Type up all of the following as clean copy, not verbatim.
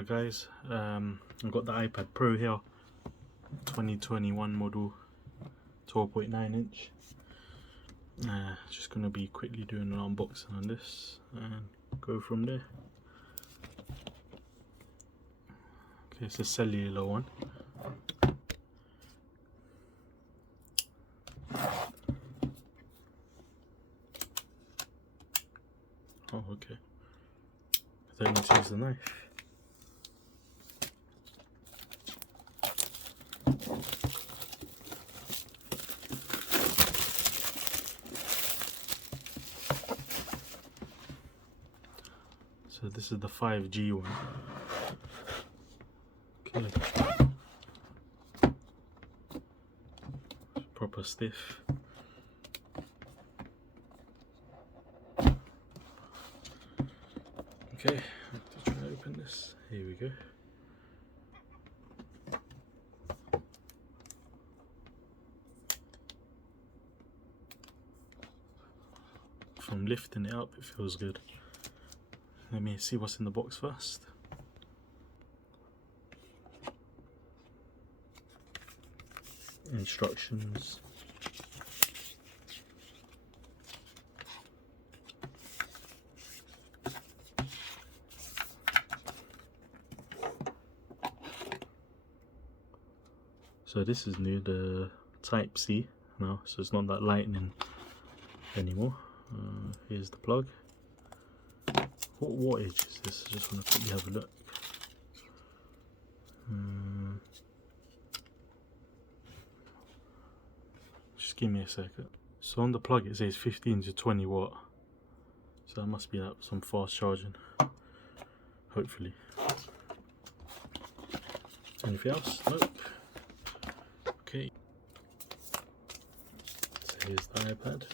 So guys, I've got the iPad Pro here, 2021 model, 12.9 inch. Just gonna be quickly doing an unboxing on this and go from there. Okay, it's a cellular one. Oh, okay. I don't need to use the knife. So this is the 5G one. Okay. Proper stiff. Okay, I have to try to open this. Here we go. From lifting it up, it feels good. Let me see what's in the box first. Instructions. So this is new, the Type-C now, so it's not that lightning anymore. Here's the plug. What wattage is this? I just want to quickly have a look. Just give me a second. So on the plug it says 15 to 20 watt. So that must be like some fast charging. Hopefully. Anything else? Nope. Okay. So here's the iPad.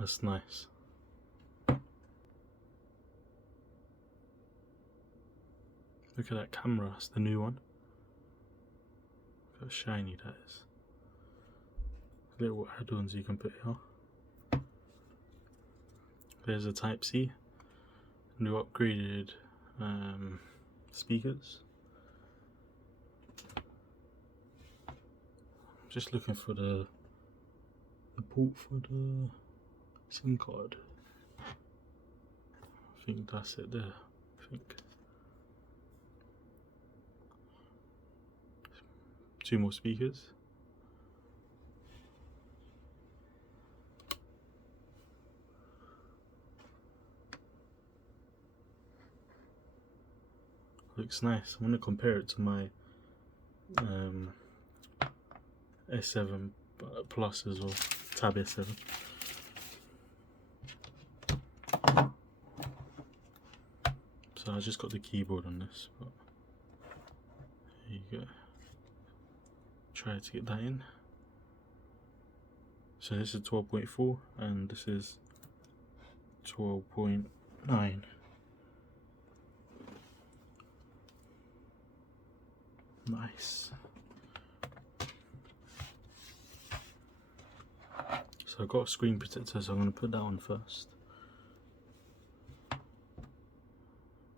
That's nice. Look at that camera, it's the new one. Look how shiny that is. Little add-ons you can put here. There's a Type-C. New upgraded speakers. Just looking for the port for the SIM card. I think that's it there. I think. Two more speakers. Looks nice. I'm going to compare it to my S7 Plus as well, Tab S7. So I just got the keyboard on this, but there you go. Try to get that in. So this is 12.4 and this is 12.9. Nice. So I've got a screen protector, so I'm going to put that on first.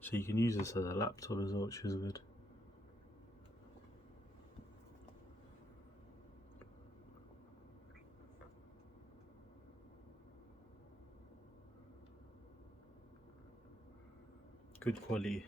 So you can use this as a laptop as well, which is good. Good quality